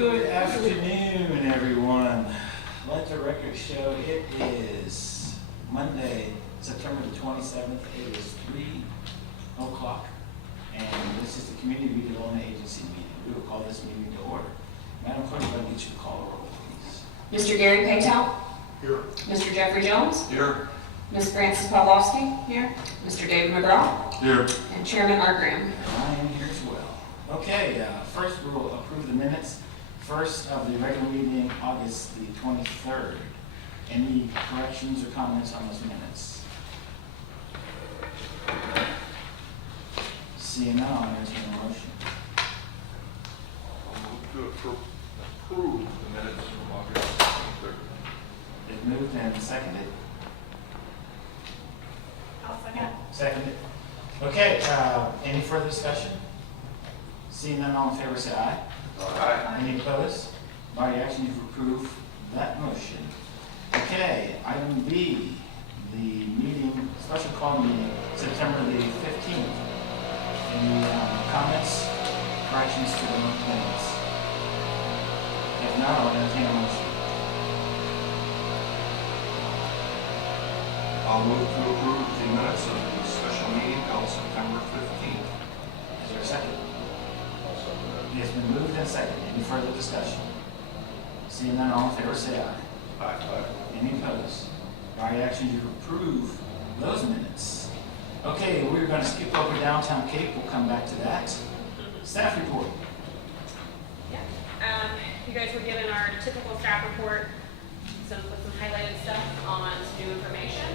Good afternoon, everyone. Let the record show it is Monday, September the 27th. It is 3:00, and this is the Community Redevelopment Agency meeting. We will call this meeting to order. Madam Clerk, if I get you to call the roll, please. Mr. Gary Paytel. Here. Mr. Jeffrey Jones. Here. Ms. Frances Pawlowski. Here. Mr. David McGraw. Here. And Chairman Art Graham. I am here as well. Okay, first we will approve the minutes. First of the regular meeting, August the 23rd. Any corrections or comments on those minutes? Seeing none, I'll entertain a motion. I'll move to approve the minutes from August 23rd. It's moved and seconded. I'll second. Seconded. Okay, any further discussion? Seeing none, all in favor say aye. Aye. Any opposed? By action, you've approved that motion. Okay, item B, the meeting, special call meeting, September the 15th. Any comments, corrections to the minutes? If not, I'll entertain a motion. I'll move to approve the minutes of the special meeting held September 15th. Is there a second? It has been moved and seconded. Any further discussion? Seeing none, all in favor say aye. Aye. Any opposed? By action, you approve those minutes. Okay, we're going to skip over Downtown Cape. We'll come back to that. Staff report. Yeah. You guys were given our typical staff report, with some highlighted stuff on some new information.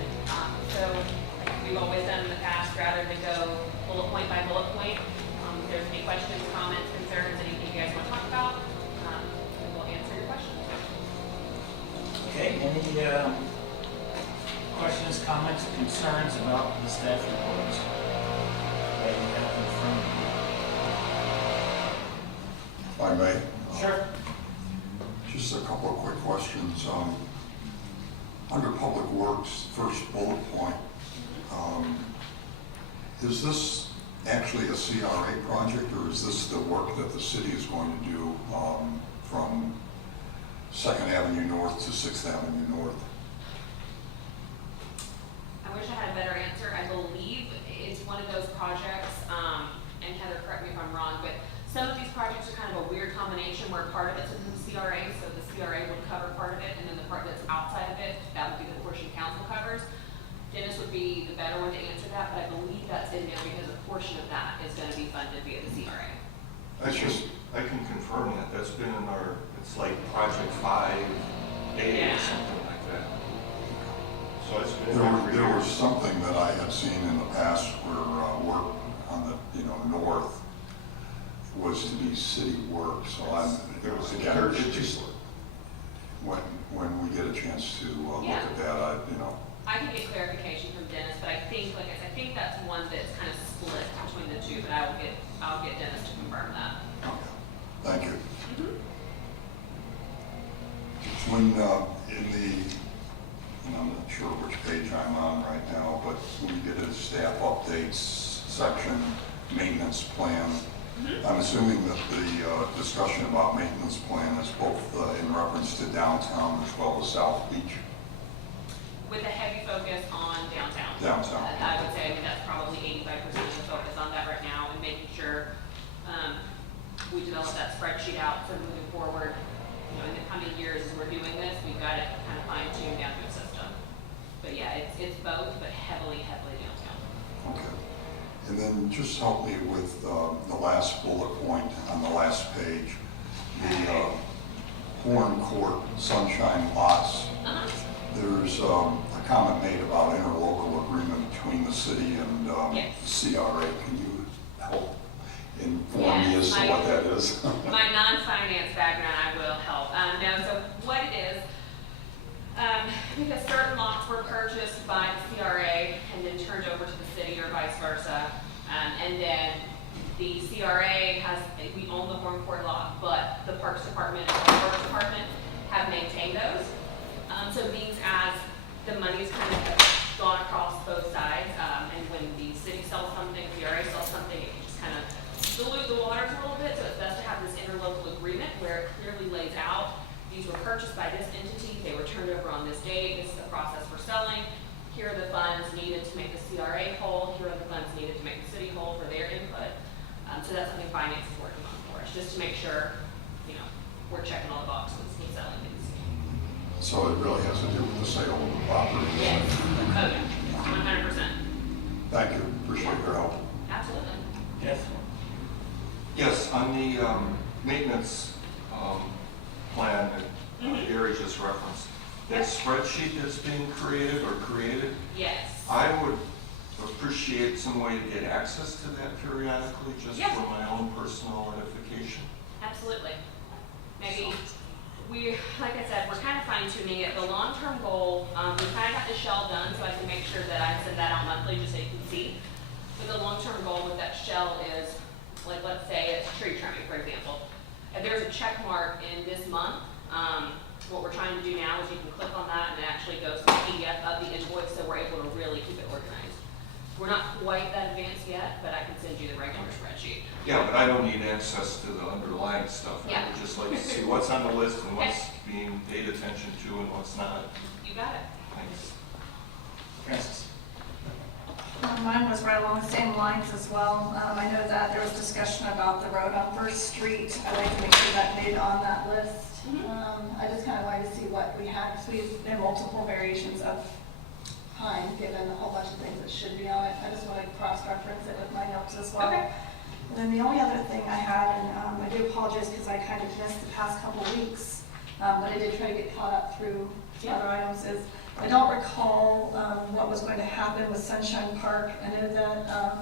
So like we've always done in the past, rather than go bullet point by bullet point, if there's any questions, comments, concerns, anything you guys want to talk about, we will answer your questions. Okay, any questions, comments, or concerns about the staff report that you have in front If I may. of you? Sure. Just a couple of quick questions. Under Public Works, first bullet point, is this actually a CRA project, or is this the work that the city is going to do from 2nd Avenue North to 6th Avenue North? I wish I had a better answer. I believe it's one of those projects, and Heather, correct me if I'm wrong, but some of these projects are kind of a weird combination where part of it's in the CRA, so the CRA would cover part of it, and then the part that's outside of it, that would be the portion council covers. Dennis would be the better one to answer that, but I believe that's in there because a portion of that is going to be funded via the CRA. That's just, I can confirm that. That's been in our, it's like Project 5A Yeah. or something like that. So it's been in there for There was years. something that I had seen in the past where work on the north was to be city work. So There was a again, church it's just before. when we get a chance to look Yeah. at that, I can get clarification from Dennis, but I think, like I said, I think that's one that's kind of split between the two, but I'll get Dennis to confirm that. Okay. Thank you. Mm-hmm. When and I'm not sure which page I'm on right now, but when we did a staff updates section, maintenance plan, I'm assuming that the discussion about maintenance plan is both in reference to downtown as well as South Beach. With a heavy focus on downtown. Downtown. I would say, that's probably 85% of the focus on that right now, and making sure we develop that spreadsheet out, so moving forward, in the coming years as we're doing this, we've got it kind of fine-tuned down to a system. But yeah, it's both, but heavily downtown. Okay. And then just help me with the last bullet point on the last page, the Horn Court Sunshine Lots. Uh-huh. There's a comment made about interlocal agreement between the city and Yes. CRA. Can you help inform me as to what that is? My non-finance background, I will help. So what it is, because certain lots were purchased by the CRA and then turned over to the city or vice versa, and then the CRA we own the Horn Court lot, but the Parks Department and the Works Department have maintained those. So these as the money's kind of gone across both sides, and when the city sells something, CRA sells something, it can just kind of dilute the waters a little bit, so it's best to have this interlocal agreement where it clearly lays out, these were purchased by this entity, they were turned over on this date, this is the process for selling, here are the funds needed to make the CRA whole, here are the funds needed to make the city whole for their input. So that's something finance is working on for us, just to make sure, you know, we're checking all the boxes with selling these. So it really has to do with the sale of the property? Yes. Oh, yeah, 100%. Thank you, appreciate your help. Absolutely. Yes? Yes, on the maintenance plan that Gary just referenced, that spreadsheet that's being created or created, Yes. I would appreciate some way to get access to that periodically, just Yeah. for my own personal edification. Absolutely. Maybe like I said, we're kind of fine tuning it. The long-term goal, we kind of got the shell done, so I can make sure that I send that out monthly just so you can see. But the long-term goal with that shell is, like, let's say it's tree trimming, for example. If there's a check mark in this month, what we're trying to do now is you can click on that and it actually goes to the PDF of the invoice, so we're able to really keep it organized. We're not quite that advanced yet, but I can send you the regular spreadsheet. Yeah, but I don't need access to the underlying stuff. I Yeah. would just like to see what's on the list and what's being paid attention to and what's not. You got it. Thanks. Francis? Mine was right along the same lines as well. I know that there was discussion about the road on First Street. I'd like to make sure that made on that list. I just kind of wanted to see what we had, because we've been multiple variations of time, given a whole bunch of things that should be on it. I just want to cross-reference it with my notes as well. Okay. And then the only other thing I had, and I do apologize because I kind of missed the past couple of weeks, but I did try to get caught up through some other items, is I don't recall what was going to happen with Sunshine Park. I know that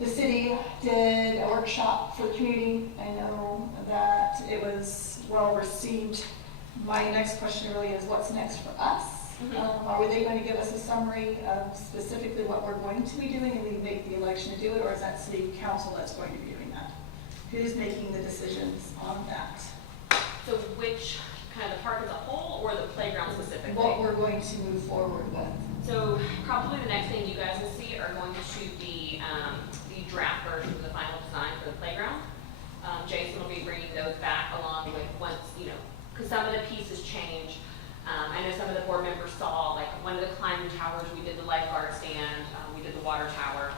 the city did a workshop for the community. I know that it was well received. My next question really is, what's next for us? Are they going to give us a summary of specifically what we're going to be doing and we make the election to do it, or is that city council that's going to be doing that? Who's making the decisions on that? So which, kind of the park as a whole or the playground specifically? What we're going to move forward with? So probably the next thing you guys will see are going to be the draft version of the final design for the playground. Jason will be bringing those back along with once, you know, because some of the pieces change. I know some of the board members saw, like, one of the climbing towers, we did the lifeguard stand, we did the water tower.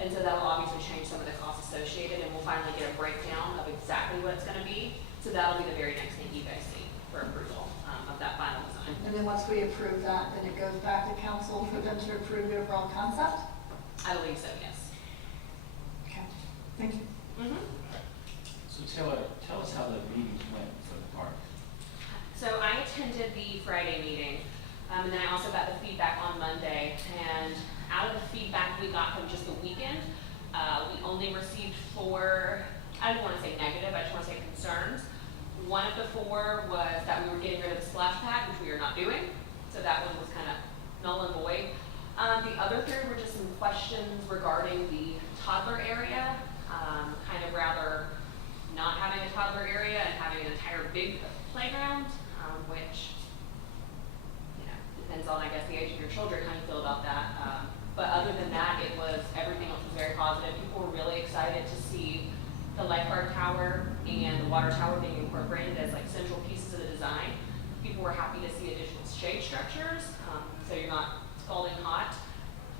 And so that'll obviously change some of the costs associated, and we'll finally get a breakdown of exactly what it's gonna be. So that'll be the very next thing you guys see for approval of that final design. And then once we approve that, then it goes back to council for them to approve the overall concept? I believe so, yes. Okay, thank you. So Taylor, tell us how the meetings went for the park. So I attended the Friday meeting, and then I also got the feedback on Monday. And out of the feedback we got from just the weekend, we only received 4, I don't want to say negative, I just want to say concerns. One of the 4 was that we were getting rid of the splash pad, which we are not doing. So that one was kind of null and void. The other 3 were just some questions regarding the toddler area, kind of rather not having a toddler area and having an entire big playground, which, you know, depends on, I guess, the age of your children, how you feel about that. But other than that, everything else was very positive. People were really excited to see the lifeguard tower and the water tower being incorporated as like central pieces of the design. People were happy to see additional shade structures, so you're not scalding hot.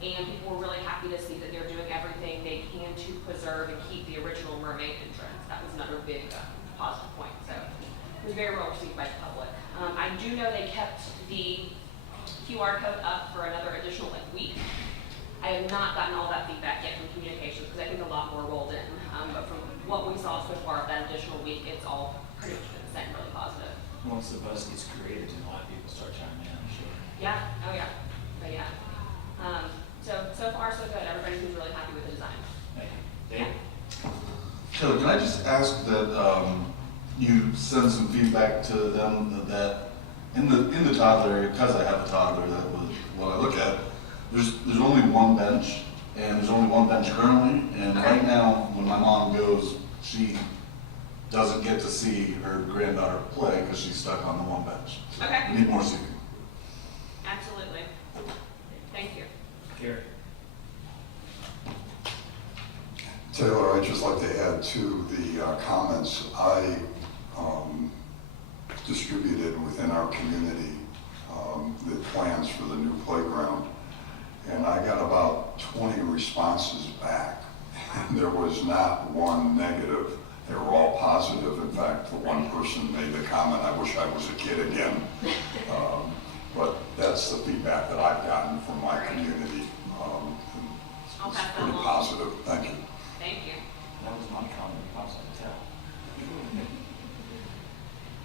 And people were really happy to see that they're doing everything they can to preserve and keep the original mermaid entrance. That was another big positive point. So it was very well received by the public. I do know they kept the QR code up for another additional week. I have not gotten all that feedback yet from communications because I think a lot more rolled in. But from what we saw so far of that additional week, it's all pretty much been sent really positive. Once the buzz gets created, and a lot of people start chiming in, I'm sure. Yeah, oh yeah, but yeah. So far so good. Everybody seems really happy with the design. Thank you. Dave? So can I just ask that you send some feedback to them that in the toddler area, because I have a toddler, that was what I look at, there's only one bench, and there's only one bench currently, and right now, when my mom goes, she doesn't get to see her granddaughter play because she's stuck on the one bench. So Okay. we need more seating. Absolutely. Thank you. Gary? Taylor, I'd just like to add to the comments. I community, the plans for the new playground. And I got about 20 responses back. And there was not one negative. They were all positive. In fact, the one person made the comment, "I wish I was a kid again." But that's the feedback that I've gotten from my community. I'll It's pass that pretty along. positive. Thank you. Thank you. That was my comment, also, tell.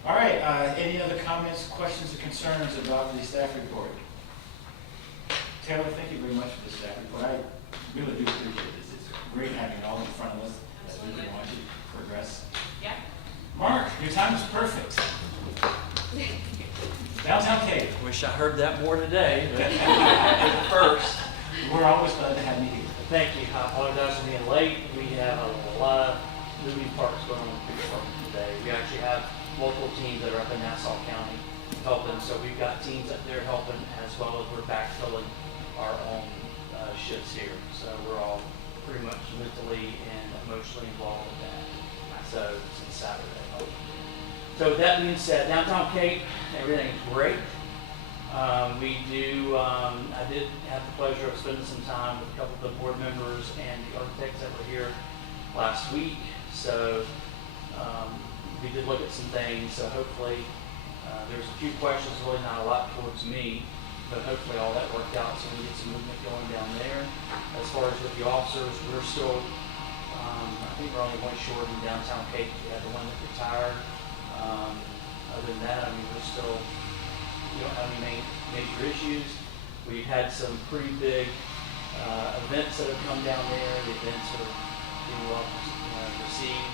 All right, any other comments, questions, or concerns about the staff report? Taylor, thank you very much for the staff report. I really do appreciate this. It's great having it all in front of us as we can watch it progress. Yeah. Mark, your time is perfect. Downtown Cape. Wish I heard that more today, but first, We're always glad to have you here. thank you. I apologize for being late. We have a lot of moving parts going on in the department today. We actually have multiple teams that are up in Nassau County helping, so we've got teams up there helping as well as we're backfilling our own shifts here. So we're all pretty much mentally and emotionally involved with that. So since Saturday. So with that being said, downtown Cape, everything is great. I did have the pleasure of spending some time with a couple of the board members and the architects that were here last week. So we did look at some things. So hopefully there's a few questions, really not a lot towards me, but hopefully all that worked out so we get some movement going down there. As far as with the officers, we're still, I think we're only one short in downtown Cape. We had the one that retired. Other than that, I mean, we don't have any major issues. We've had some pretty big events that have come down there. The events are being well received.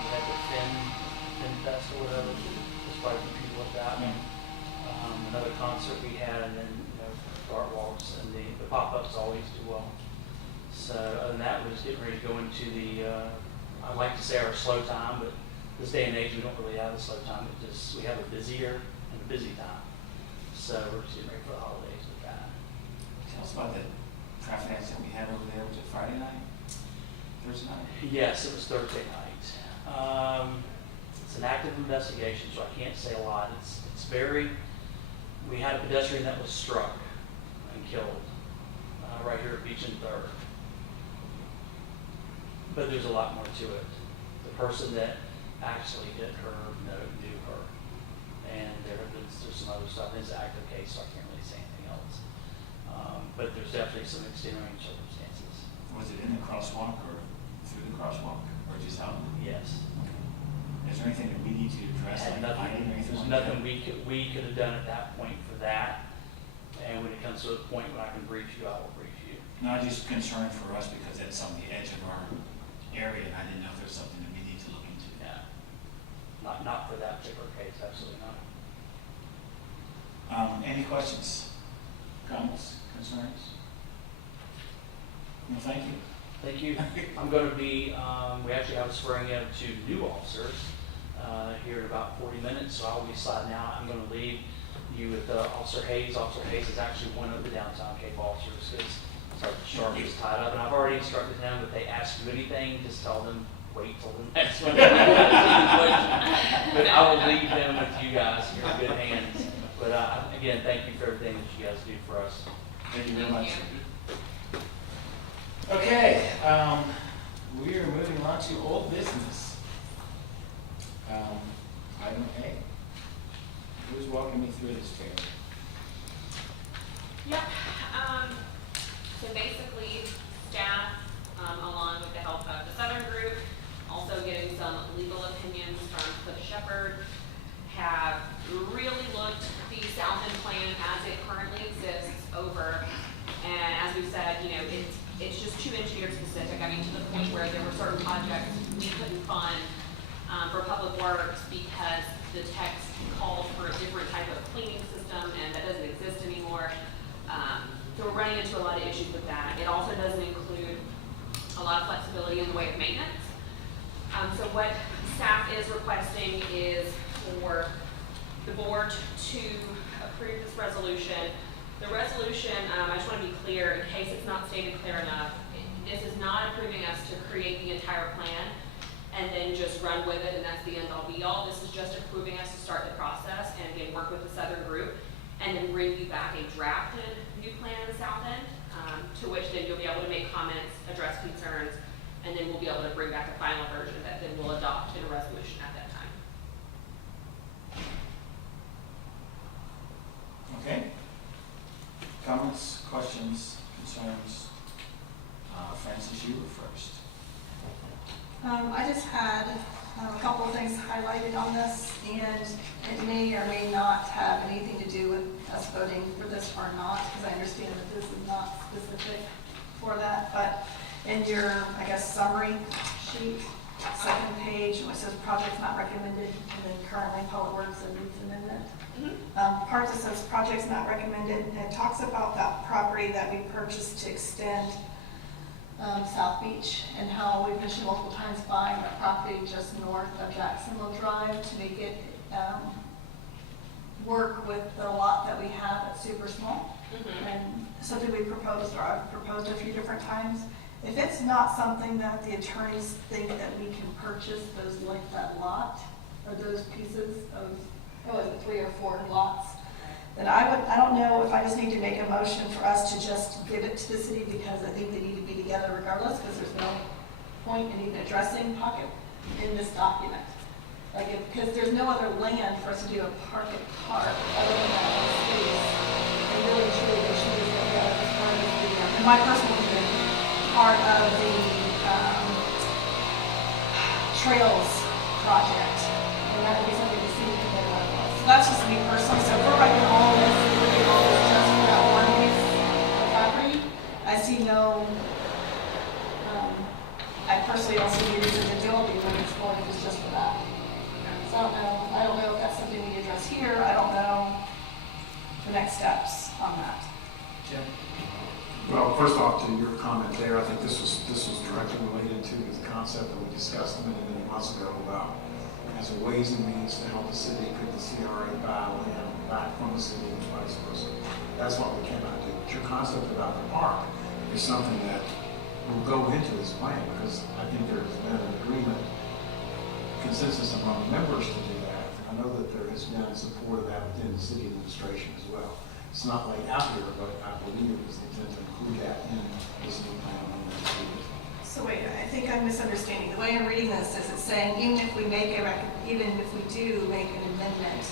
We had the Fin Fest or whatever. There's quite a few people at that one. Another concert we had, and then art walks and the pop-ups always do well. So other than that, we're just getting ready to go into the, I'd like to say our slow time, but this day and age, we don't really have a slow time. We have a busier and a busy time. So we're just getting ready for the holidays with that. Tell us about the traffic accident we had over there. Was it Friday night? Thursday night? Yes, it was Thursday night. It's an active investigation, so I can't say a lot. We had a pedestrian that was struck and killed right here at Beach and 3rd. But there's a lot more to it. The person that actually hit her knew her. And there's some other stuff. It's an active case, so I can't really say anything else. But there's definitely some extenuating circumstances. Was it in the crosswalk or through the crosswalk or just out? Yes. Is there anything that we need to address, like lighting or anything There's like that? nothing we could have done at that point for that. And when it comes to the point when I can brief you, I will brief you. No, I'm just concerned for us because that's on the edge of our area, and I didn't know if there's something that we need to look into. Yeah. Not for that particular case, absolutely not. Any questions, comments, concerns? Well, thank you. Thank you. I'm going to be, we actually have a swearing in of 2 new officers here in about 40 minutes, so I'll be sliding out. I'm going to leave you with Officer Hayes. Officer Hayes is actually one of the downtown Cape officers because Sergeant Sharp is tied up, and I've already instructed him if they ask you anything, just tell them wait till the next one. But I will leave them with you guys. You're in good hands. But again, thank you for everything that you guys do for us. Thank you very Thank much. you. Okay, we are moving on to old business. Item A. Who's walking me through this, Taylor? Yep. So basically, staff, along with the help of the Southern Group, also getting some legal opinions from Cliff Shepherd, have really looked the South End plan as it currently exists over. And as we said, it's just too engineered specific. I mean, to the point where there were certain projects we couldn't fund for public works because the text called for a different type of cleaning system, and that doesn't exist anymore. So we're running into a lot of issues with that. It also doesn't include a lot of flexibility in the way of maintenance. So what staff is requesting is for the board to approve this resolution. The resolution, I just want to be clear in case it's not stated clear enough, this is not approving us to create the entire plan and then just run with it and that's the end all be all. This is just approving us to start the process and again work with the Southern and then bring you back a drafted new plan in the south end, to which then you'll be able to make comments, address concerns, and then we'll be able to bring back a final version that then we'll adopt in a resolution at that time. Okay. Comments, questions, concerns? Francis, you were first. I just had a couple of things highlighted on this, and it may or may not have anything to do with us voting for this or not, because I understand that this is not specific for that, but in your, I guess, summary sheet, second page, which says projects not recommended, and then currently Public Works and needs amendment. Part that says projects not recommended, and it talks about that property that we purchased to extend South Beach, and how we've mentioned multiple times buying the property just north of Jacksonville Drive to make it work with the lot that we have that's super small. And something we proposed, or I've proposed a few different times. If it's not something that the attorneys think that we can purchase, those like that lot, or those pieces of, is it 3 or 4 lots, then I don't know if I just need to make a motion for us to just give it to the city, because I think they need to be together regardless, because there's no point in even addressing pocket in this document. Like, because there's no other land for us to do a pocket park other than that one space. And really truly, they should just look at it as part of the, in my personal opinion, part of the trails project. And that would be something the city could better with. So that's just me personally. So if we're writing all this, we're doing all this just for that one piece of property, I see no, I personally don't see any reason to do it when it's going just for that. So I don't know if that's something we address here. I don't know the next steps on that. Jim? Well, first off, to your comment there, I think this was directly related to the concept that we discussed many months ago about as a ways and means to help the city, could the CRA buy land back from the city and vice versa. That's what we cannot do. But your concept about the park is something that will go into this plan, because I think there has been an agreement, consensus among members to do that. I know that there has been support of that within the city administration as well. It's not laid out here, but I believe it was the intent to include that in this new plan. So wait, I think I'm misunderstanding. The way I'm reading this is it's saying even if we do make an amendment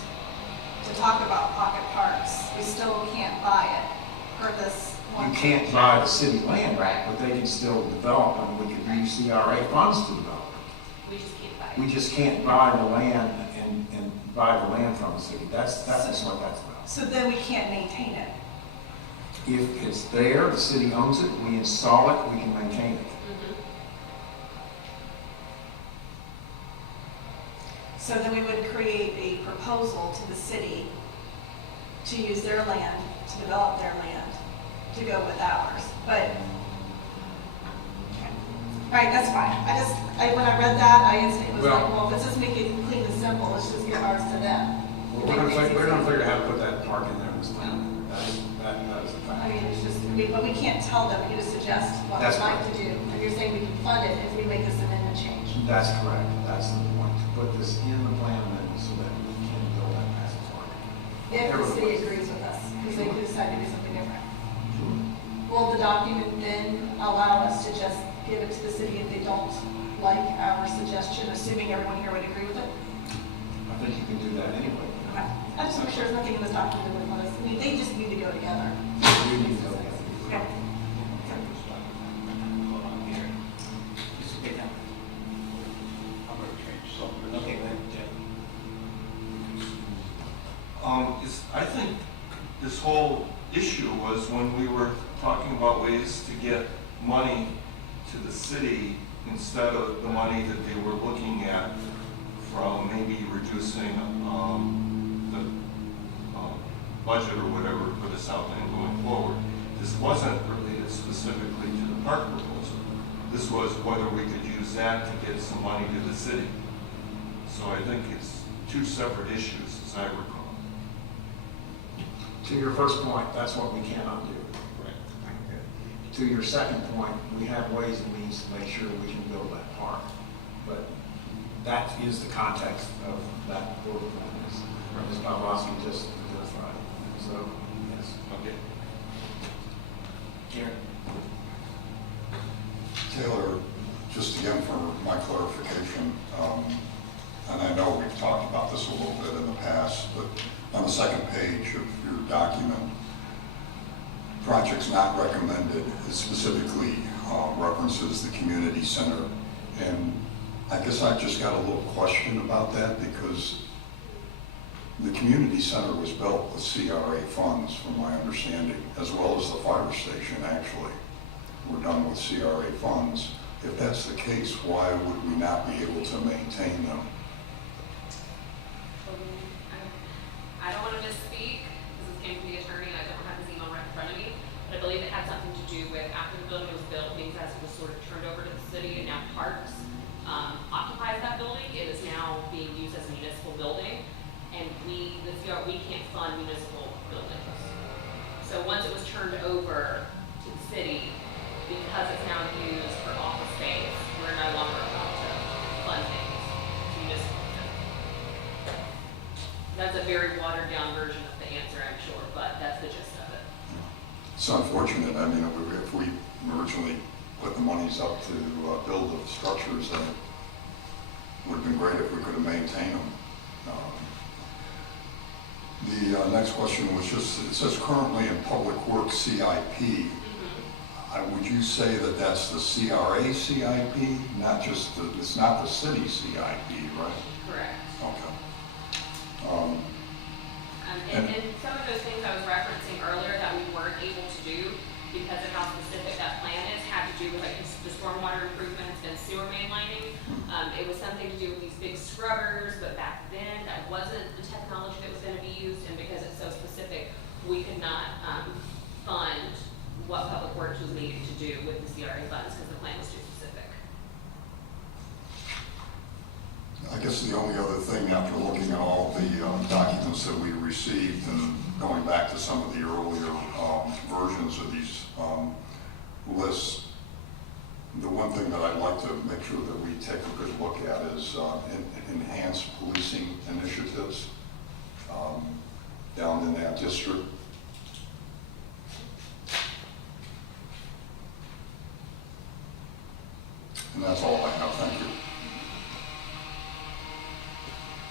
to talk about pocket parks, we still can't buy it per this one. You can't buy the city land, Right. but they can still develop, and we could use CRA funds to develop it. We just can't buy it. We just can't buy the land and buy the land from the city. That's just what that's about. So then we can't maintain it. If it's there, the city owns it, we install it, we can maintain it. So then we would create a proposal to the city to use their land, to develop their land, to go with ours. But, all right, that's fine. When I read that, I instantly was like, well, if it's just make it clean and simple, let's just give ours to them. Well, we're gonna figure out how to put that park in there this time. That is a fact. I mean, it's just, but we can't tell them, we can just suggest what we'd That's like correct. to do. And you're saying we can fund it if we make this amendment change. That's correct. That's the point, to put this in the plan then so that we can build that massive park. If the city agrees with us, because they could decide to do something different. Will the document then allow us to just give it to the city if they don't like our suggestion, assuming everyone here would agree with it? I think you can do that anyway. Okay. I just want to make sure there's nothing in this document that would let us, I mean, they just need to go together. We need to go together. Okay. Hold on here. Mr. Pickham? I'm going to change something. Okay, go ahead, Jim. I think this whole issue was when we were talking about ways to get money to the city instead of the money that they were looking at from maybe reducing the budget or whatever for the South End going forward. This wasn't related specifically to the park proposal. This was whether we could use that to get some money to the city. So I think it's two separate issues, as I recall. To your first point, that's what we cannot do. Right. To your second point, we have ways and means to make sure we can build that park. But that is the context of that board plan, as Ms. Pawlowski just identified. So, yes. Okay. Gary? Taylor, just again for my clarification, and I know we've talked about this a little bit in the past, but on the second page of your document, projects not recommended, it specifically references the community center. And I guess I just got a little question about that, because the community center was built with CRA funds, from my understanding, as well as the fire station, actually. Were done with CRA funds. If that's the case, why would we not be able to maintain them? I don't want to misspeak, because this came from the attorney, and I don't have his email right in front of me, but I believe it had something to do with after the building was built, things as it was sort of turned over to the city, and now Parks occupies that building. It is now being used as a municipal building, and we can't fund municipal buildings. So once it was turned over to the city, because it's now used for office space, we're no longer allowed to fund things municipal. That's a very watered down version of the answer, I'm sure, but that's the gist of it. It's unfortunate. I mean, if we originally put the monies up to build the structures, then it would have been great if we could have maintained them. The next question was just, it says currently in Public Works CIP. Would you say that that's the CRA CIP, not just the, it's not the city CIP, right? Correct. Okay. And some of those things I was referencing earlier that we weren't able to do because of how specific that plan is, had to do with like the stormwater improvements and sewer mainlining. It was something to do with these big scrubbers, but back then that wasn't the technology that was going to be used, and because it's so specific, we could not fund what Public Works was needed to do with the CRA funds because the plan was too specific. I guess the only other thing, after looking at all the documents that we received and going back to some of the earlier versions of these lists, the one thing that I'd like to make sure that we take a good look at is enhanced policing initiatives down in that district. And that's all I have. Thank you.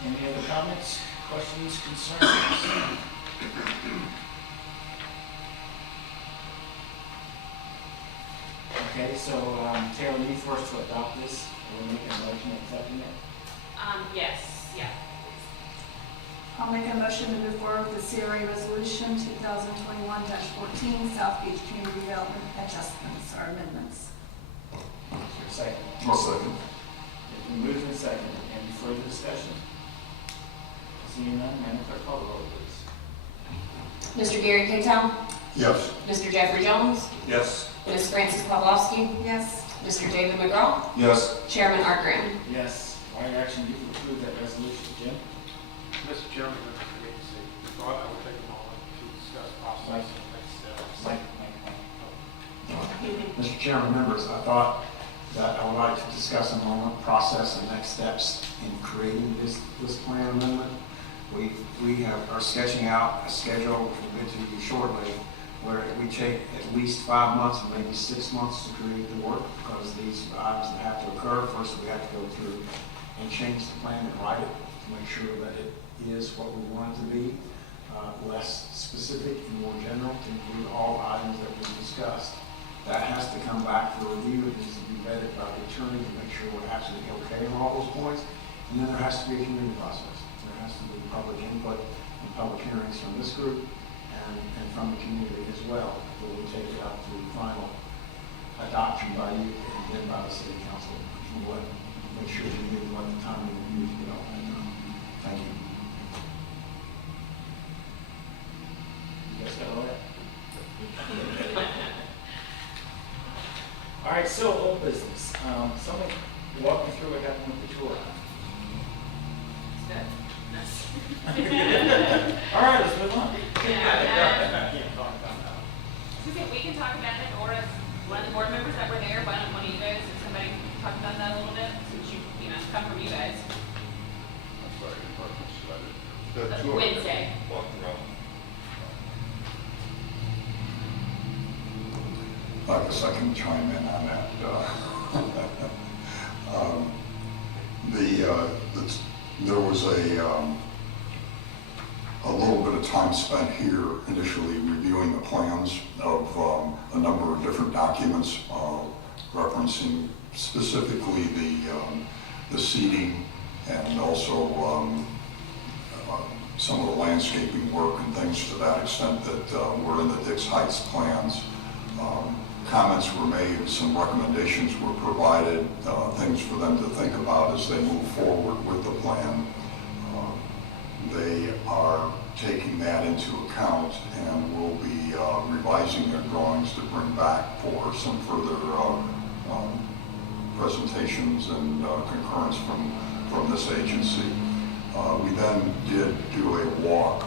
Any other comments, questions, concerns? Okay, so Taylor, you first to adopt this, we'll make a motion accepting it. Yes, yeah. I'll make a motion to move forward with the CRA Resolution 2021-14, South Beach Community Development adjustments or amendments. Is there a second? I'll second. It's been moved and seconded. Any further discussion? Seeing none, Madam Clerk, call the roll, please. Mr. Gary Cattell, Yes. Mr. Jeffrey Jones, Yes. Ms. Frances Pawlowski, Yes. Mr. David McGraw, Yes. Chairman Art Graham. Yes. Why action do you approve that resolution, Jim? Mr. Chairman, I forget to say, before I will take a moment to discuss process and next steps. Mike. Mr. Chairman, members, I thought that I would like to discuss a moment process and next steps in creating this plan amendment. We are sketching out a schedule, which we'll get to you shortly, where we take at least 5 months and maybe 6 months to create the work, because these items that have to occur, first we have to go through and change the plan and write it to make sure that it is what we want it to be, less specific and more general, to include all items that we've discussed. That has to come back for review. It needs to be vetted by the attorney to make sure we're absolutely okay on all those points. And then there has to be a community process. There has to be public input and public hearings from this group and from the community as well, before we take it up to final adoption by you and then by the city council. Make sure we give what the time we use to get all that done. Thank you. You guys got all that? All right, so old business. Someone walk me through what happened with the tour. Good. All right, let's move on. Yeah, we can talk about it, or if one of the board members that were there, why don't one of you guys, if somebody can talk about that a little bit, since you know, come from you guys. I'm sorry, the tour. Wednesday. Walking around. I guess I can chime in on that. There was a little bit of time spent here initially reviewing the plans of a number of different documents referencing specifically the seating and also some of the landscaping work and things to that extent that were in the Dix Heights plans. Comments were made, some recommendations were provided, things for them to think about as they move forward with the plan. They are taking that into account and will be revising their drawings to bring back for some further presentations and concurrence from this agency. We then did do a walk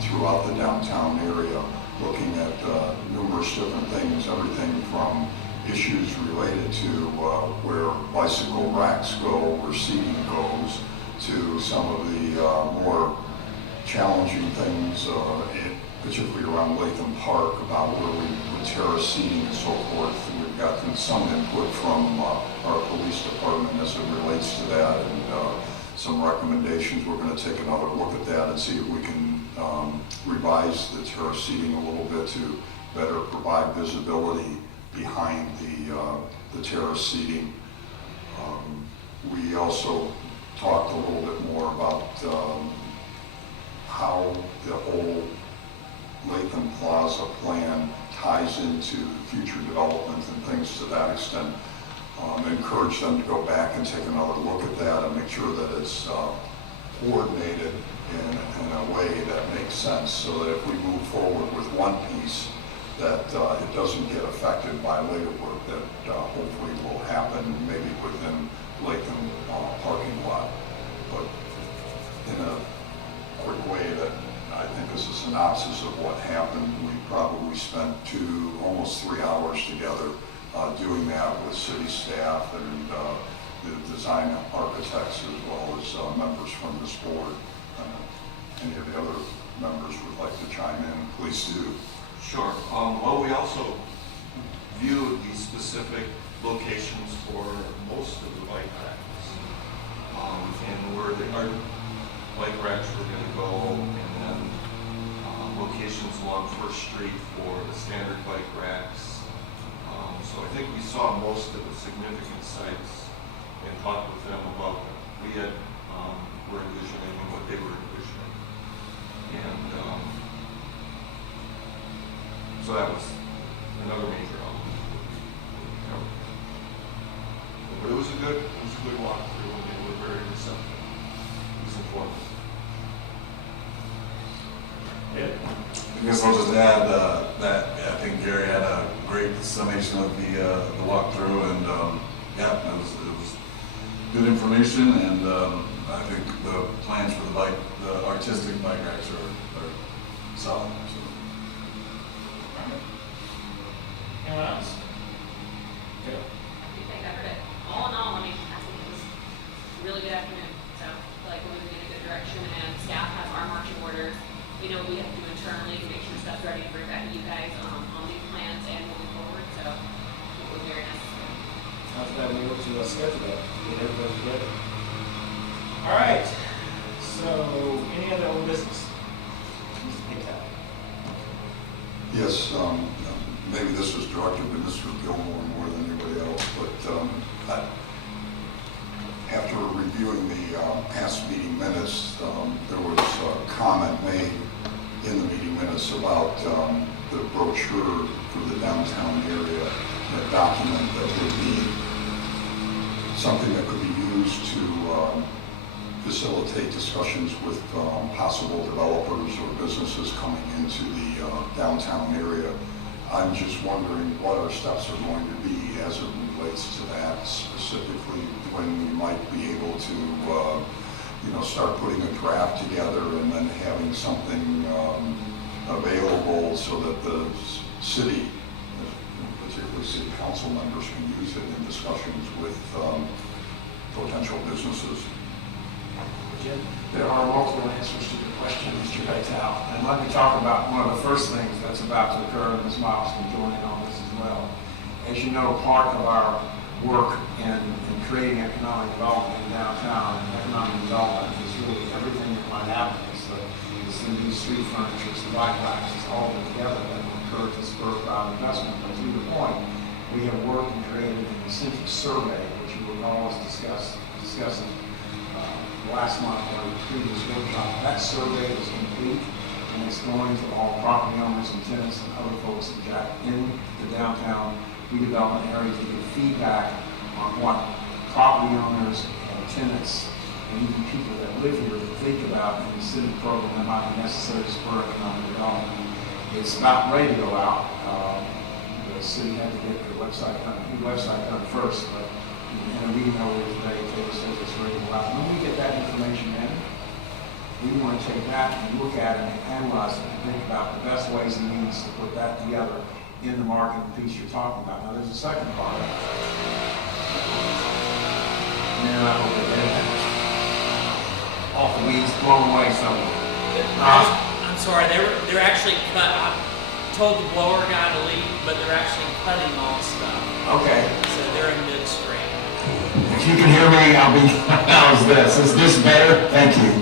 throughout the downtown area, looking at numerous different things, everything from issues related to where bicycle racks go, where seating goes, to some of the more challenging things, particularly around Latham Park, about where we would terrace seating and so forth. And we've gotten some input from our police department as it relates to that, and some recommendations. We're going to take another look at that and see if we can revise the terrace seating a little bit to better provide visibility behind the terrace seating. We also talked a little bit more about how the whole Latham Plaza plan ties into future development and things to that extent. Encourage them to go back and take another look at that and make sure that it's coordinated in a way that makes sense, so that if we move forward with one piece, that it doesn't get affected by later work that hopefully will happen maybe within Latham parking lot. But in a quick way that I think is a synopsis of what happened, we probably spent almost 3 hours together doing that with city staff and the design architects, as well as members from this board. Any of the other members would like to chime in, please do. Sure. Well, we also viewed the specific locations for most of the bike racks, and where our bike racks were going to go, and then locations along First Street for the standard bike racks. So I think we saw most of the significant sites and talked with them about what we had were envisioning and what they were envisioning. And so that was another major element. But it was a good walkthrough, and they were very receptive. It was informative. I guess I'll just add that I think Gary had a great summation of the walkthrough, and yeah, it was good information, and I think the plans for the artistic bike racks are solid. So. Anyone else? Good. I think I covered it. All in all, I think it was a really good afternoon. So I feel like we're moving in a good direction, and staff has our marching orders. We know what we have to do internally to make sure stuff's ready to bring back to you guys on these plans and moving forward. So I think we're very necessary. I was glad we were able to schedule that, get everybody together. All right, so any other old business? Mr. Pintow. Yes, maybe this was directed to Mr. Gilmore more than anybody else, but after reviewing the past meeting minutes, there was a comment made in the meeting minutes about the brochure for the downtown area, a document that would be something that could be used to facilitate discussions with possible developers or businesses coming into the downtown area. I'm just wondering what our steps are going to be as it relates to that, specifically when we might be able to start putting a draft together and then having something available so that the city, particularly city council members, can use it in discussions with potential businesses. Jim? There are multiple answers to your question, Mr. Patel. And let me talk about one of the first things that's about to occur, and Ms. Miles can join in on this as well. As you know, part of our work in creating economic development in downtown, economic development is really everything that might happen. It's the new street furniture, it's the bike racks, it's all of it together that will encourage the spur crowd investment. But to your point, we have worked and created an incentive survey, which you will always discussing last month or the previous workshop. That survey is complete, and it's going to all property owners and tenants and other folks in the downtown redevelopment area to get feedback on what property owners and tenants and even people that live here think about an incentive program that might be necessary to spur economic development. It's about ready to go out. The city had to get the website done first, but in a meeting over today, Taylor says it's ready to go out. When we get that information in, we want to take that and look at it and analyze it and think about the best ways and means to put that together in the marketing piece you're talking about. Now, there's a second part of it. And I hope they get that. Off the weeds, blown away somewhere. I'm sorry, they're actually cut. I told the blower guy to leave, but they're actually cutting all stuff. Okay. So they're in midstream. If you can hear me, I'll be, how's this? Is this better? Thank you.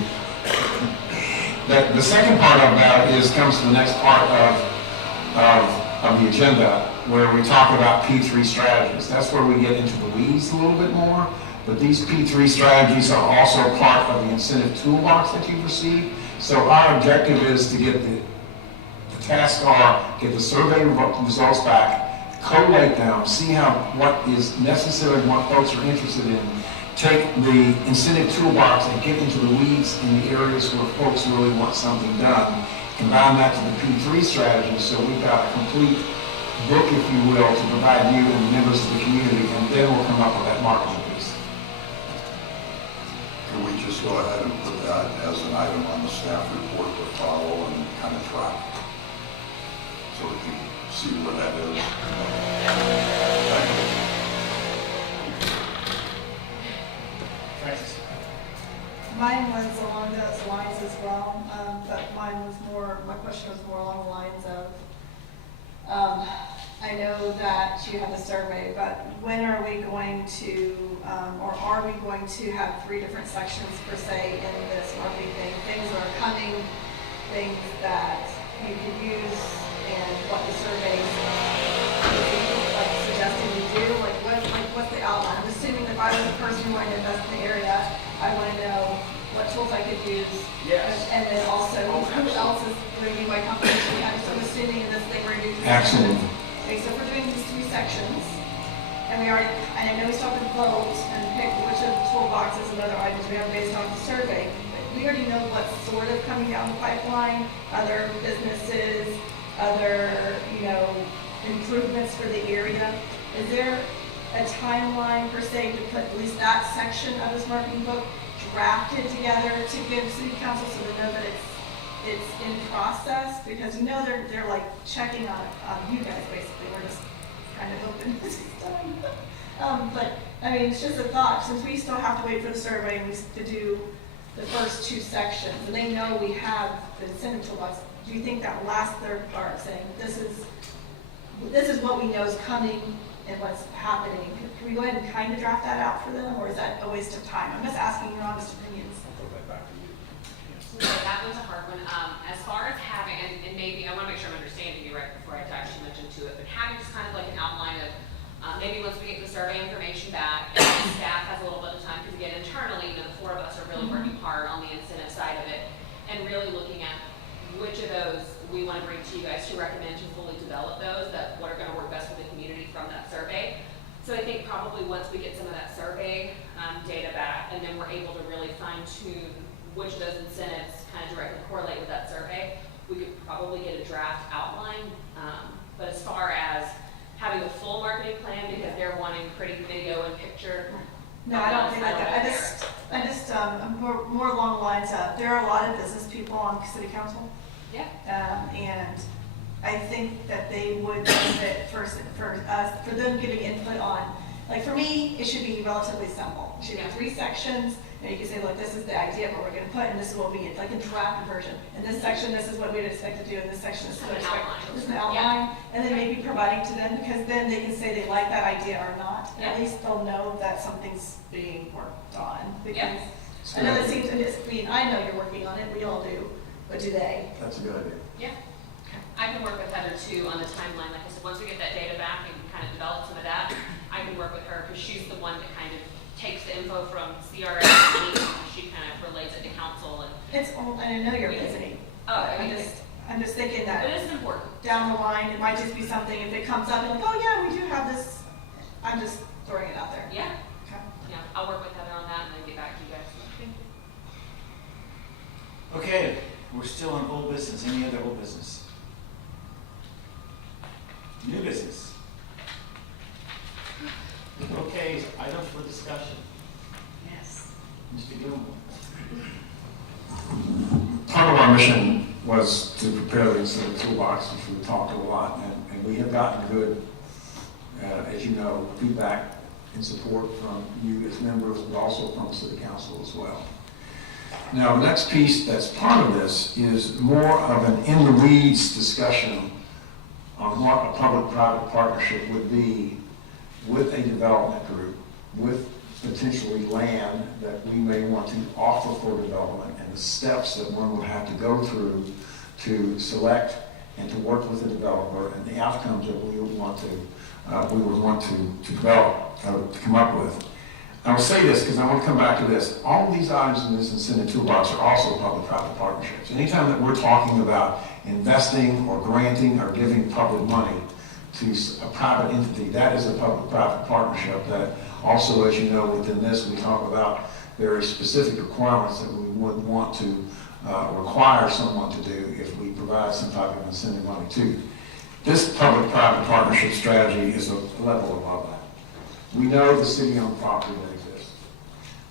The second part of that comes to the next part of the agenda, where we talk about P3 strategies. That's where we get into the weeds a little bit more, but these P3 strategies are also part of the incentive toolbox that you've received. So our objective is to get the tasks are, get the survey results back, collate them, see what is necessary and what folks are interested in, take the incentive toolbox and get into the weeds in the areas where folks really want something done, combine that to the P3 strategy, so we've got a complete book, if you will, to provide you and the members of the community, and then we'll come up with that marketing piece. Can we just go ahead and put that as an item on the staff report to follow and kind of track? So we can see where that is. Thank you. Francis? Mine was along those lines as well, but my question was more along the lines of, I know that you have a survey, but when are we going to, or are we going to have 3 different sections per se in this marketing thing? Things that are coming, things that you could use, and what the surveys like suggesting you do? What's the outline? I'm assuming if I was a person who wanted to invest in the area, I want to know what tools I could use. Yes. And then also, who else is going to be my company? So I'm assuming in this thing we're going to do. Excellent. Okay, so if we're doing these 3 sections, and I know we still have to vote and pick which of the toolboxes and other items we have based on the survey, but we already know what's sort of coming down the pipeline, other businesses, other, improvements for the area. Is there a timeline per se to put at least that section of this marketing book drafted together to give city council so they know that it's in process? Because they're like checking on you guys basically. We're just kind of hoping this is done. But I mean, it's just a thought, since we still have to wait for the survey and to do the first 2 sections, and they know we have the incentive toolbox. Do you think that last third part saying this is what we know is coming and what's happening, can we go ahead and kind of draft that out for them, or is that a waste of time? I'm just asking your honest opinions. I'll throw that back to you. So that was a hard one. As far as having, and maybe, I want to make sure I'm understanding you right before I actually mention to it, but having just kind of like an outline of, maybe once we get the survey information back, and the staff has a little bit of time, because again, internally, the 4 of us are really working hard on the incentive side of it, and really looking at which of those we want to bring to you guys to recommend to fully develop those, that what are going to work best with the community from that survey. So I think probably once we get some of that survey data back, and then we're able to really fine tune which of those incentives kind of directly correlate with that survey, we could probably get a draft outline. But as far as having a full marketing plan, because they're wanting pretty video and picture. No, I don't think that. I just more along the lines of, there are a lot of business people on city council. Yeah. And I think that they would benefit for them giving input on, like for me, it should be relatively simple. It should be 3 sections, And you can say, look, this is the idea of what we're gonna put, and this is what we, like a draft version. In this section, this is what we'd expect to do, in this section, this is what we expect. This is an outline, and then maybe providing to them, because then they can say they like that idea or not. Yeah. At least they'll know that something's being worked on. Yeah. Because I know that seems, I know you're working on it, we all do, but do they? That's a good idea. Yeah. I can work with Heather too on the timeline. Like I said, once we get that data back and kind of develop some of that, I can work with her because she's the one that kind of takes the info from CRA and she kind of relays it to council and. It's, and I know you're busy. Oh, I'm just thinking that. It is important. Down the line, it might just be something, if it comes up, and like, oh yeah, we do have this, I'm just throwing it out there. Yeah. Okay. Yeah. I'll work with Heather on that and then get back to you guys. Okay, we're still on old business. Any other old business? New business? Okay, items for discussion. Yes. Mr. Gilmore. Part of our mission was to prepare these toolboxes, which we talked a lot, and we have gotten good, as you know, feedback and support from you as members, but also from City Council as well. Now, the next piece that's part of this is more of an in-the-weeds discussion on what a public-private partnership would be with a development group, with potentially land that we may want to offer for development, and the steps that one would have to go through to select and to work with the developer, and the outcomes that we would want to develop, to come up with. I will say this because I want to come back to this. All of these items in this incentive toolbox are also public-private partnerships. Anytime that we're talking about investing or granting or giving public money to a private entity, that is a public-private partnership. That also, as you know, within this, we talk about very specific requirements that we would want to require someone to do if we provide some type of incentive money to. This public-private partnership strategy is a level above that. We know the city-owned property that exists.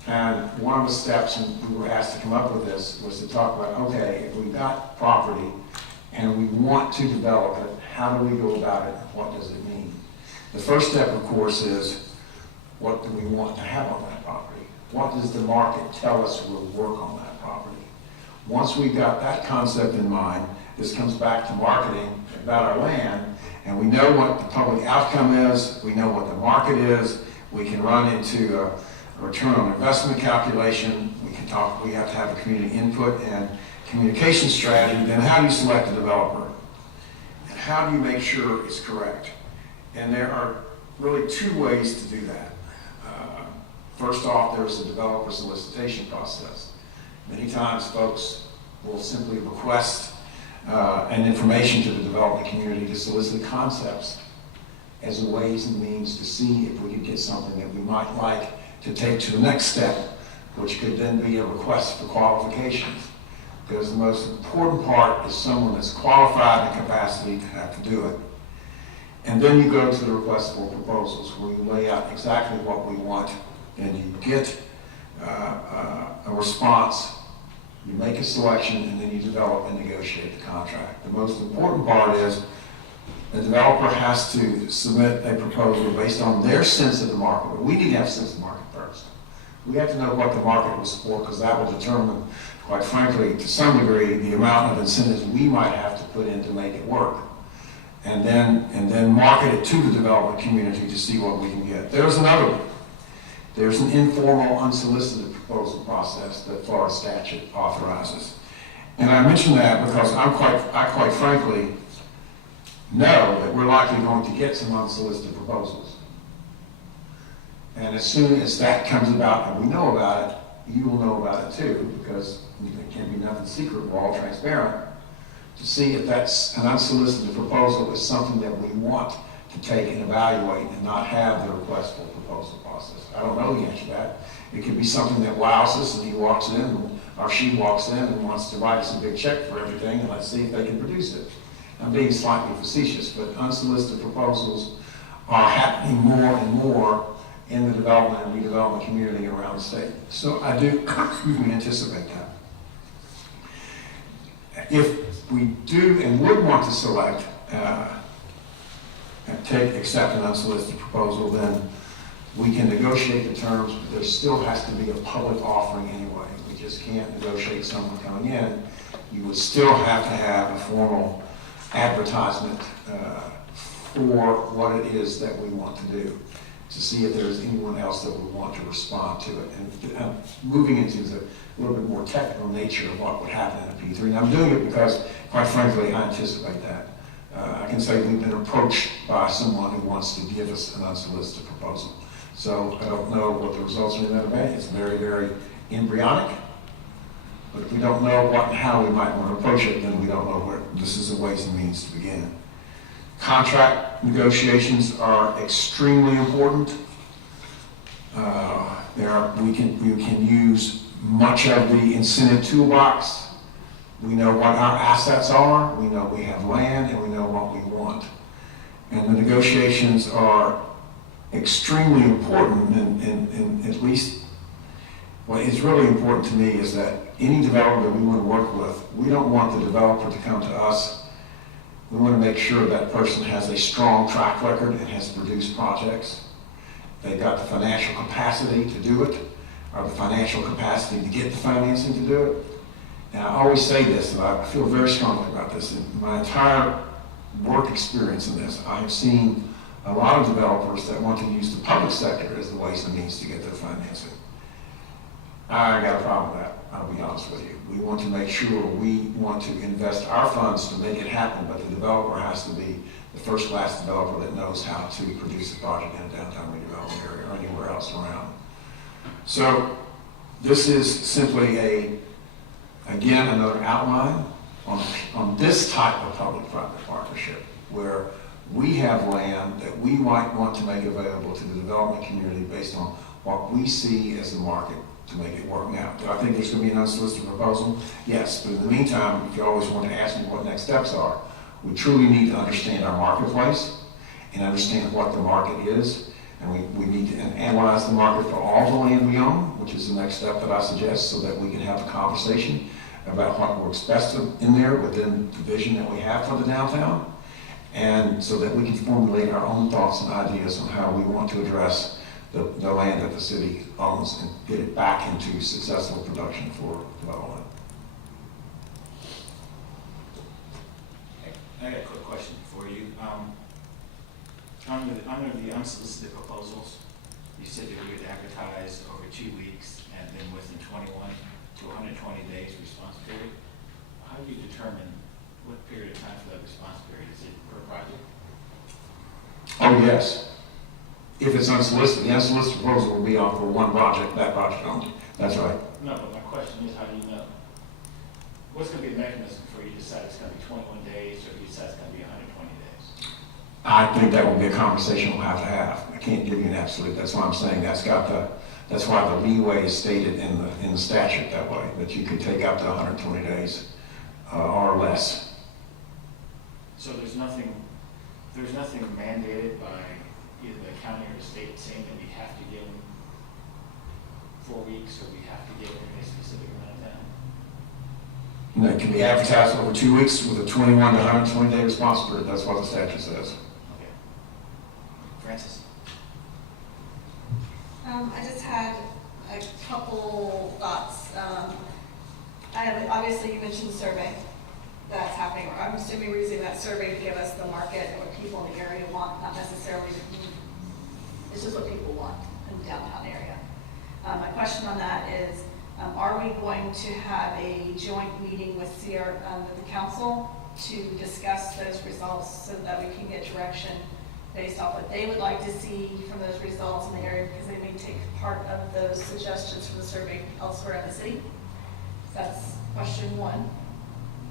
And one of the steps, and we were asked to come up with this, was to talk about, okay, if we've got property and we want to develop it, how do we go about it? What does it mean? The first step, of course, is what do we want to have on that property? What does the market tell us will work on that property? Once we've got that concept in mind, this comes back to marketing about our land, and we know what the public outcome is, we know what the market is, we can run into a return on investment calculation, we have to have a community input and communication strategy. Then how do you select a developer? And how do you make sure it's correct? And there are really two ways to do that. First off, there's a developer solicitation process. Many times folks will simply request and information to the development community to solicit concepts as a ways and means to see if we could get something that we might like to take to the next step, which could then be a request for qualifications. Because the most important part is someone that's qualified and capacity to have to do it. And then you go to the requestable proposals, where you lay out exactly what we want, and you get a response. You make a selection, and then you develop and negotiate the contract. The most important part is the developer has to submit a proposal based on their sense of the market. But we need to have a sense of the market first. We have to know what the market was for, because that will determine, quite frankly, to some degree, the amount of incentives we might have to put in to make it work. And then market it to the development community to see what we can get. There's another one. There's an informal, unsolicited proposal process that Florida statute authorizes. And I mention that because I quite frankly know that we're likely going to get some unsolicited proposals. And as soon as that comes about and we know about it, you will know about it too, because it can be nothing secret, we're all transparent, to see if that's an unsolicited proposal is something that we want to take and evaluate and not have the requestable proposal process. I don't know the answer to that. It could be something that wows us and he walks in, or she walks in and wants to write us a big check for everything, and let's see if they can produce it. I'm being slightly facetious, but unsolicited proposals are happening more and more in the development and redevelopment community around the state. So I do anticipate that. If we do and would want to select, accept an unsolicited proposal, then We can negotiate the terms, but there still has to be a public offering anyway. We just can't negotiate someone coming in. You would still have to have a formal advertisement for what it is that we want to do, to see if there's anyone else that would want to respond to it. And I'm moving into the little bit more technical nature of what would happen in a P3. And I'm doing it because, quite frankly, I anticipate that. I can say we've been approached by someone who wants to give us an unsolicited proposal. So I don't know what the results are in that event. It's very, very embryonic. But if we don't know what and how we might want to approach it, then we don't know where. This is a ways and means to begin. Contract negotiations are extremely important. We can use much of the incentive toolbox. We know what our assets are, we know we have land, and we know what we want. And the negotiations are extremely important, and at least what is really important to me is that any developer that we want to work with, we don't want the developer to come to us. We want to make sure that person has a strong track record and has produced projects. They've got the financial capacity to do it, or the financial capacity to get the financing to do it. And I always say this, and I feel very strongly about this. In my entire work experience in this, I have seen a lot of developers that want to use the public sector as the ways and means to get their financing. I got a problem with that, I'll be honest with you. We want to make sure we want to invest our funds to make it happen, but the developer has to be the first-class developer that knows how to produce a project in a downtown redevelopment area or anywhere else around. So this is simply again, another outline on this type of public-private partnership where we have land that we might want to make available to the development community based on what we see as the market to make it work. Now, do I think there's going to be an unsolicited proposal? Yes, but in the meantime, if you always want to ask me what next steps are, we truly need to understand our marketplace and understand what the market is. And we need to analyze the market for all the land we own, which is the next step that I suggest, so that we can have a conversation about what works best in there within the vision that we have for the downtown, and so that we can formulate our own thoughts and ideas on how we want to address the land that the city owns and get it back into successful production for development. I got a quick question for you. Under the unsolicited proposals, you said that we would advertise over 2 weeks and then within 21 to 120 days response period. How do you determine what period of time for that response period? Is it per project? Oh, yes. If it's unsolicited, the unsolicited proposal will be on for one project, that project only. That's right. No, but my question is, how do you know? What's going to be the mechanism for you to decide it's going to be 21 days or you decide it's going to be 120 days? I think that will be a conversation we'll have to have. I can't give you an absolute. That's why I'm saying that's why the leeway is stated in the statute that way, that you could take up to 120 days or less. So there's nothing mandated by either the county or the state saying that we have to give them 4 weeks or we have to give them a specific amount of time? And that can be advertised over 2 weeks with a 21 to 120 day response period. That's what the statute says. Okay. Francis? I just had a couple thoughts. Obviously, you mentioned the survey that's happening. I'm assuming we're using that survey to give us the market and what people in the area want, not necessarily, it's just what people want in the downtown area. My question on that is, are we going to have a joint meeting with the council to discuss those results so that we can get direction based off what they would like to see from those results in the area, because they may take part of those suggestions from the survey elsewhere in the city? That's question one.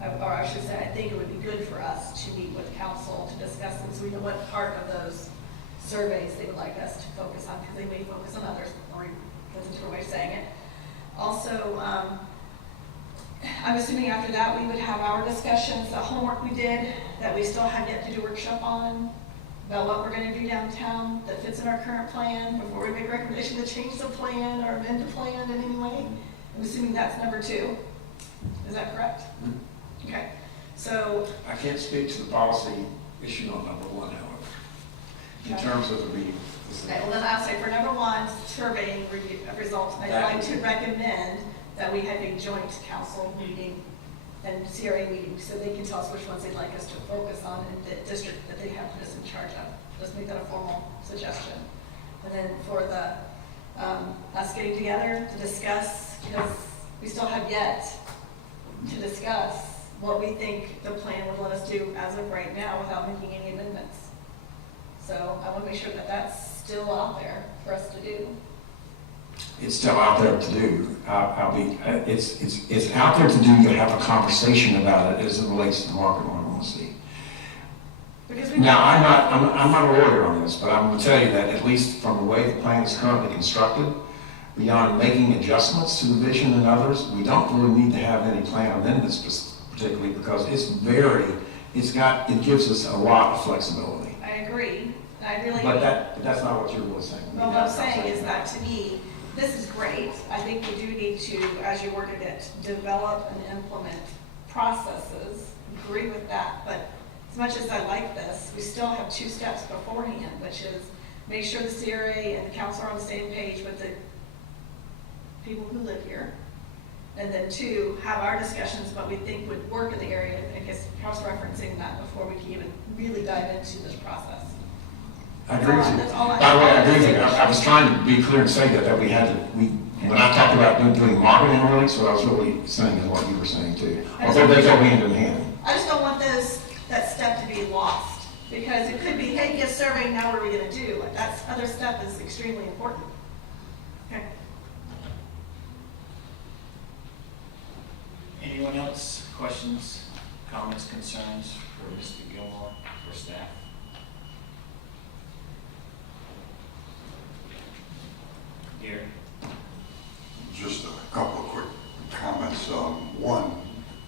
Or I should say, I think it would be good for us to meet with council to discuss them so we know what part of those surveys they would like us to focus on, because they may focus on others, or that's a different way of saying it. Also, I'm assuming after that we would have our discussions, the homework we did that we still have yet to do workshop on, about what we're going to do downtown that fits in our current plan before we make a recommendation to change the plan or amend the plan in any way. I'm assuming that's number 2. Is that correct? Mm-hmm. Okay. So I can't speak to the policy issue on number 1, however. In terms of the Okay, well then I'll say for number one, surveying review of results, I'd like to recommend that we have a joint council meeting and CRA meeting, so they can tell us which ones they'd like us to focus on in the district that they have put us in charge of. Let's make that a formal suggestion. And then for the, us getting together to discuss, because we still have yet to discuss what we think the plan would let us do as of right now without making any amendments. So I want to make sure that that's still out there for us to do. It's still out there to do. It's out there to do, to have a conversation about it as it relates to the market on honesty. Because we Now, I'm not a lawyer on this, but I'm going to tell you that at least from the way the plan is currently constructed, beyond making adjustments to the vision and others, we don't really need to have any plan amendments particularly because it gives us a lot of flexibility. I agree. I really. But that's not what you're really saying. Well, what I'm saying is that to me, this is great. I think we do need to, as you worded it, develop and implement processes. Agree with that. But as much as I like this, we still have 2 steps beforehand, which is make sure the CRA and the council are on the same page with the people who live here. And then 2, have our discussions what we think would work in the area. I guess cross-referencing that before we can even really dive into this process. I agree with you. That's all I- By the way, I agree with you. I was trying to be clear and say that when I talked about doing marketing analytics, what I was really saying is what you were saying too. Although they go hand in hand. I just don't want that step to be lost, because it could be, hey, get surveying, now what are we gonna do? Like, that other step is extremely important. Okay. Anyone else? Questions, comments, concerns for Mr. Gilmore, for staff? Gary? Just a couple of quick comments. One,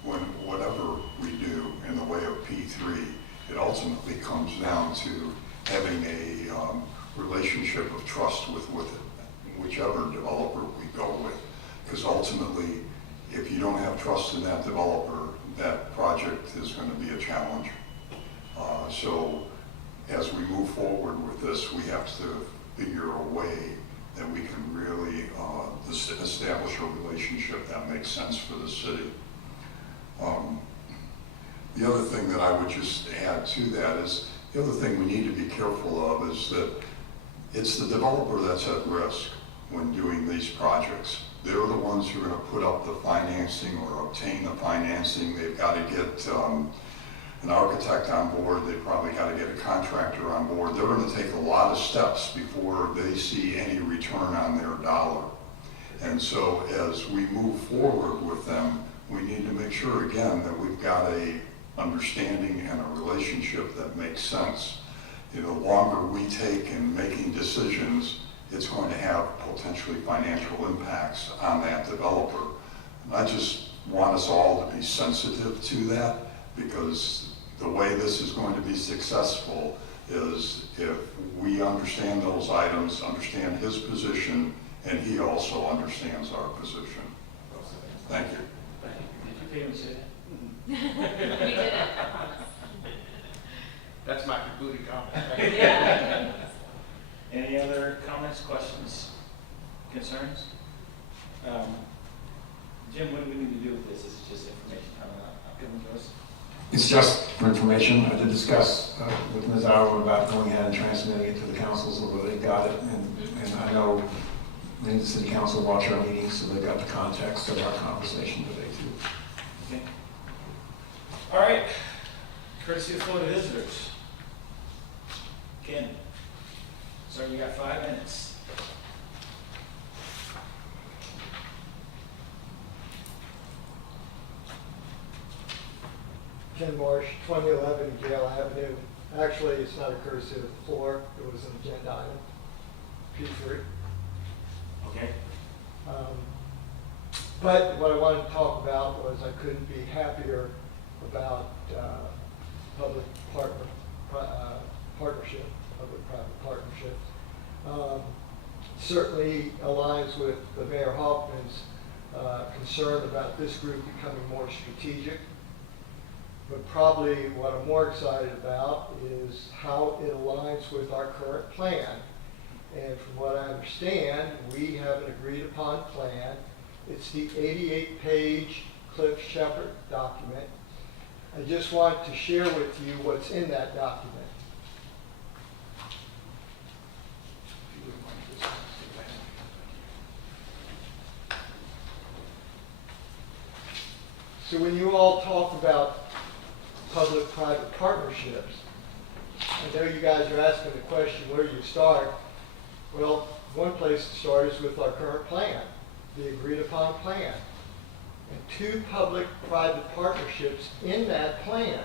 whatever we do in the way of P3, it ultimately comes down to having a relationship of trust with whichever developer we go with. Because ultimately, if you don't have trust in that developer, that project is going to be a challenge. So as we move forward with this, we have to figure a way that we can really establish a relationship that makes sense for the city. The other thing that I would just add to that is, the other thing we need to be careful of is that it's the developer that's at risk when doing these projects. They're the ones who are going to put up the financing or obtain the financing. They've got to get an architect on board. They've probably got to get a contractor on board. They're going to take a lot of steps before they see any return on their dollar. And so as we move forward with them, we need to make sure, again, that we've got a understanding and a relationship that makes sense. The longer we take in making decisions, it's going to have potentially financial impacts on that developer. And I just want us all to be sensitive to that, because the way this is going to be successful is if we understand those items, understand his position, and he also understands our position. Thank you. Did you pay him to say that? We did it, I promise. That's my concluding comment. Yeah. Any other comments, questions, concerns? Jim, what do we need to do with this? Is it just information given to us? It's just for information. I did discuss with Ms. Auer about going ahead and transmitting it to the council so that they've got it. And I know many of the city council watch our meetings, so they've got the context of our conversation today too. Okay. All right. Courtesy of Florida visitors. Ken. Sir, you got 5 minutes. Ken Marsh, 2011 Gale Avenue. Actually, it's not a courtesy of the floor. It was an agenda item, P3. Okay. But what I wanted to talk about was I couldn't be happier about public-private partnership. Certainly aligns with the Mayor Hoffman's concern about this group becoming more strategic. But probably what I'm more excited about is how it aligns with our current plan And from what I understand, we have an agreed upon plan. It's the 88-page Cliff Shepherd document. I just want to share with you what's in that document. If you wouldn't mind just take that. So when you all talk about public-private partnerships, I know you guys are asking the question, where do you start? Well, one place to start is with our current plan, the agreed-upon plan. And two public-private partnerships in that plan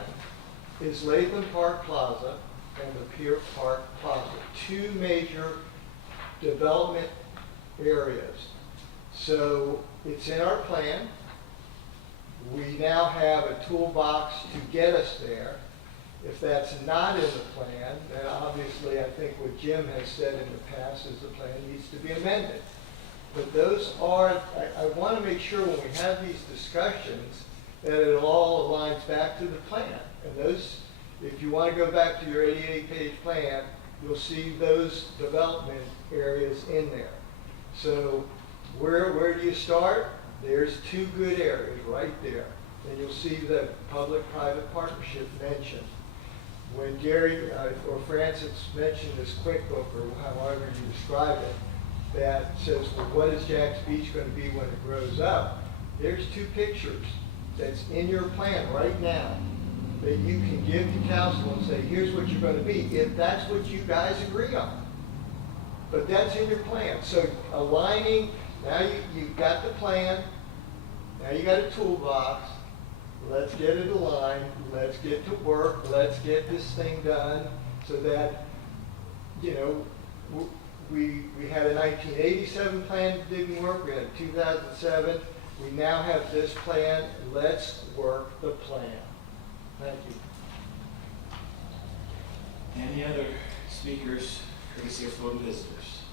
is Latham Park Plaza and the Pier Park Plaza, two major development areas. So it's in our plan. We now have a toolbox to get us there. If that's not in the plan, then obviously I think what Jim has said in the past is the plan needs to be amended. But those are, I want to make sure when we have these discussions that it all aligns back to the plan. And those, if you want to go back to your 88-page plan, you'll see those development areas in there. So where do you start? There's two good areas right there. And you'll see the public-private partnership mentioned. When Gary or Francis mentioned this QuickBook, or however you describe it, that says, well, what is Jack's Beach going to be when it grows up? There's two pictures that's in your plan right now that you can give to council and say, here's what you're going to be, if that's what you guys agree on. But that's in your plan. So aligning, now you've got the plan, now you got a toolbox. Let's get it aligned, let's get to work, let's get this thing done so that, you know, we had a 1987 plan that didn't work, we had a 2007, we now have this plan, let's work the plan. Thank you. Any other speakers, courtesy of floor visitors?